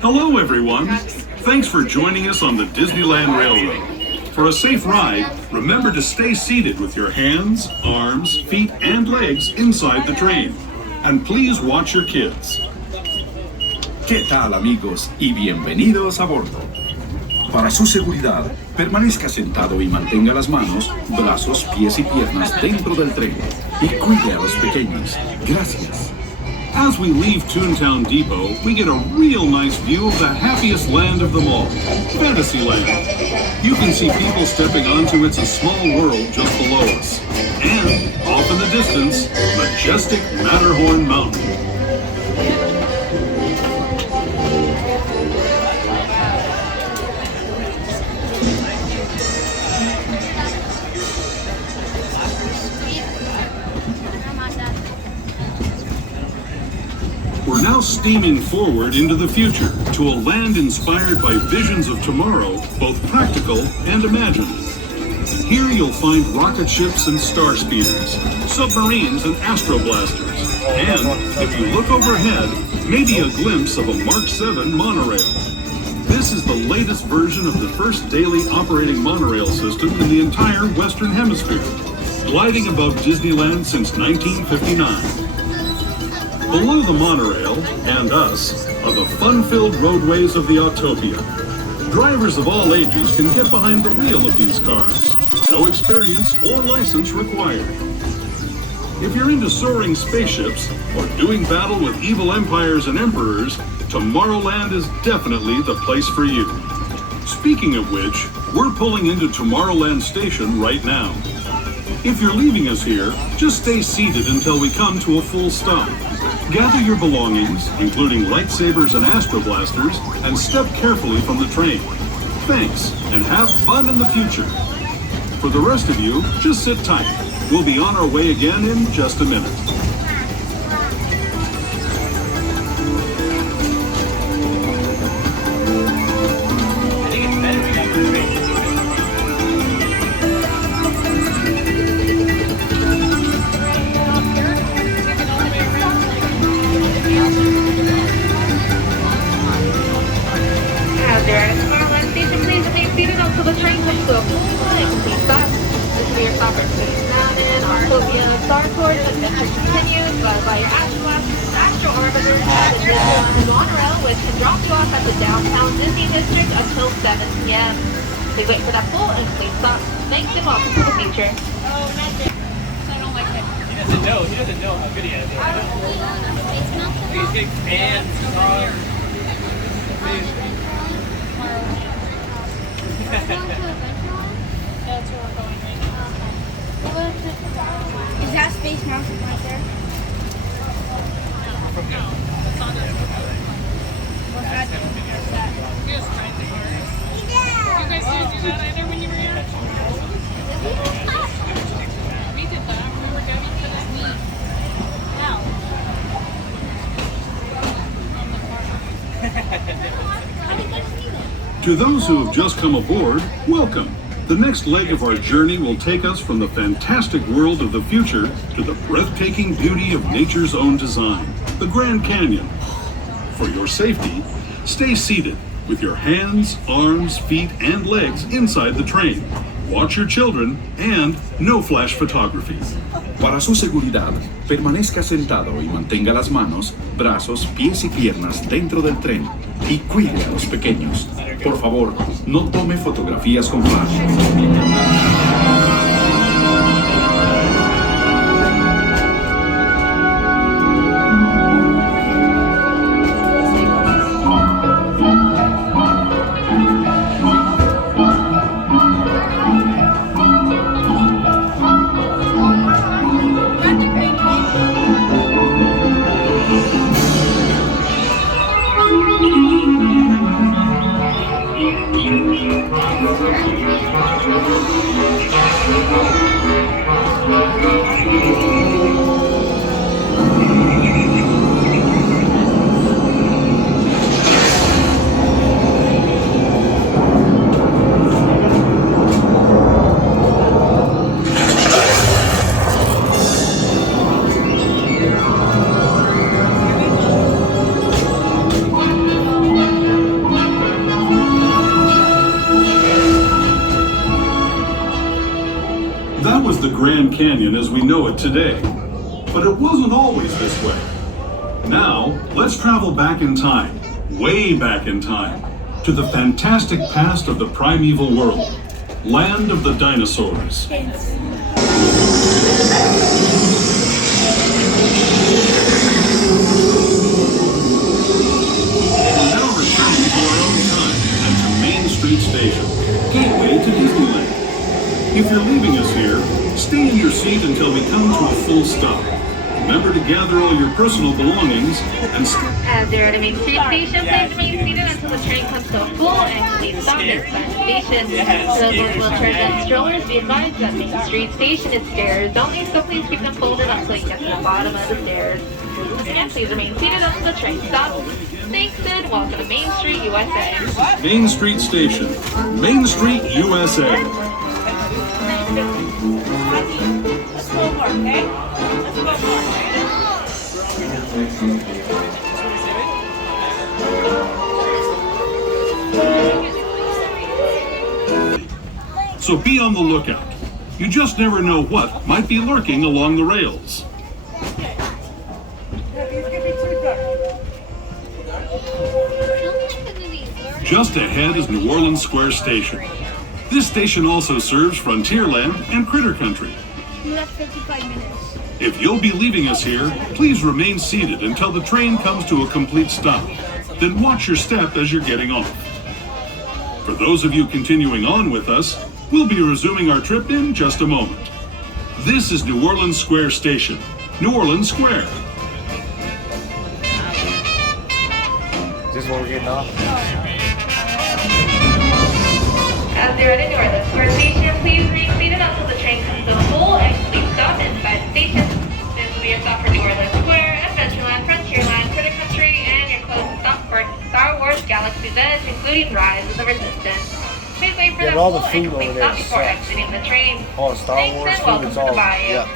Hello, everyone. Thanks for joining us on the Disneyland Railroad. For a safe ride, remember to stay seated with your hands, arms, feet, and legs inside the train. And please watch your kids. ¿Qué tal, amigos? Y bienvenidos a bordo. Para su seguridad, permanezca sentado y mantenga las manos, brazos, pies y piernas dentro del tren. Y cuide a los pequeños. Gracias. As we leave Toontown Depot, we get a real nice view of the happiest land of them all, Fantasyland. You can see people stepping onto It's a Small World just below us. And, off in the distance, majestic Matterhorn Mountain. We're now steaming forward into the future to a land inspired by visions of tomorrow, both practical and imagined. Here you'll find rocket ships and star speeders, submarines and astroblasters, and, if you look overhead, maybe a glimpse of a Mark 7 monorail. This is the latest version of the first daily operating monorail system in the entire Western Hemisphere, gliding above Disneyland since 1959. Below the monorail, and us, are the fun-filled roadways of the Autopia. Drivers of all ages can get behind the wheel of these cars. No experience or license required. If you're into soaring spaceships or doing battle with evil empires and emperors, Tomorrowland is definitely the place for you. Speaking of which, we're pulling into Tomorrowland Station right now. If you're leaving us here, just stay seated until we come to a full stop. Gather your belongings, including lightsabers and astroblasters, and step carefully from the train. Thanks, and have fun in the future. For the rest of you, just sit tight. We'll be on our way again in just a minute. Please wait for that pull and please stop. Thanks and welcome to the future. Oh, magic. I don't like it. He doesn't know how good he is. He's getting fans, stars. That's where we're going right now. Is that Space Mountain right there? No, it's on there. What's that? He was trying to hear. You guys didn't do that either when you were here? We did that. We were diving for this knee. Ow. To those who have just come aboard, welcome. The next leg of our journey will take us from the fantastic world of the future to the breathtaking beauty of nature's own design, the Grand Canyon. For your safety, stay seated with your hands, arms, feet, and legs inside the train. Watch your children and no flash photography. Para su seguridad, permanezca sentado y mantenga las manos, brazos, pies y piernas dentro del tren. Y cuide a los pequeños. Por favor, no tome fotografías con flash. Canyon as we know it today. But it wasn't always this way. Now, let's travel back in time, way back in time, to the fantastic past of the primeval world, land of the dinosaurs. We're now returning to our own time and to Main Street Station, gateway to Disneyland. If you're leaving us here, stay in your seat until we come to a full stop. Remember to gather all your personal belongings and As you're at a Main Street Station, please remain seated until the train comes to a full and complete stop inside the station. For those with wheelchairs and strollers, be advised that Main Street Station is stairs only, so please keep them folded until you get to the bottom of the stairs. Again, please remain seated until the train stops. Thanks and welcome to Main Street, USA. Main Street Station, Main Street, USA. Let's go more, okay? Let's go more, okay? So be on the lookout. You just never know what might be lurking along the rails. Just ahead is New Orleans Square Station. This station also serves Frontierland and Critter Country. You left 55 minutes. If you'll be leaving us here, please remain seated until the train comes to a complete stop. Then watch your step as you're getting off. For those of you continuing on with us, we'll be resuming our trip in just a moment. This is New Orleans Square Station, New Orleans Square. Is this what we're getting off? As you're at a New Orleans Square Station, please remain seated until the train comes to a full and complete stop inside the station. This will be a stop for New Orleans Square, Adventureland, Frontierland, Critter Country, and your closing stop for Star Wars Galaxy's Edge, including Rise of the Resistance. Please wait for Yeah, the but all full the and food complete over stop there before sucks. exiting the train. All the Star Thanks Wars and food, welcome it's to the all, Bayou. yeah.